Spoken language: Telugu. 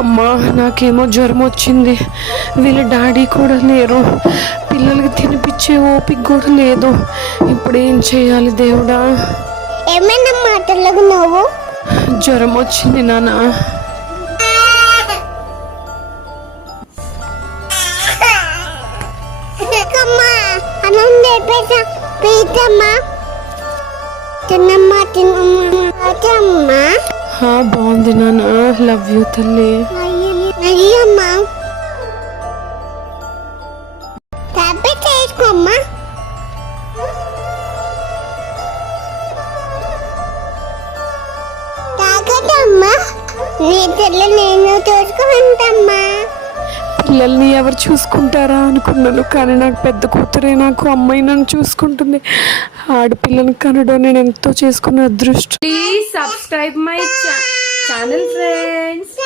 అమ్మా నాకేమో జ్వరం వచ్చింది, వీళ్ళ డాడీ కూడా లేరు, పిల్లలకి తినిపించే ఓపిక కూడా లేదు. ఇప్పుడు ఏం చేయాలి దేవుడా? ఏమైనా మాటలకు నువ్వు? జ్వరం వచ్చింది నాన్న. బాగుంది నాన్న. లవ్ యూ తల్లి. చేసుకోమ్మా. తాగదమ్మా, నీ తల్లి నేను చూసుకుంటామ్మా. పిల్లల్ని ఎవరు చూసుకుంటారా అనుకున్నాను, కానీ నాకు పెద్ద కూతురే నాకు అమ్మాయి నన్ను చూసుకుంటుంది. ఆడపిల్లని కనడం నేను ఎంతో చేసుకున్న అదృష్టం. Please subscribe my channel friends.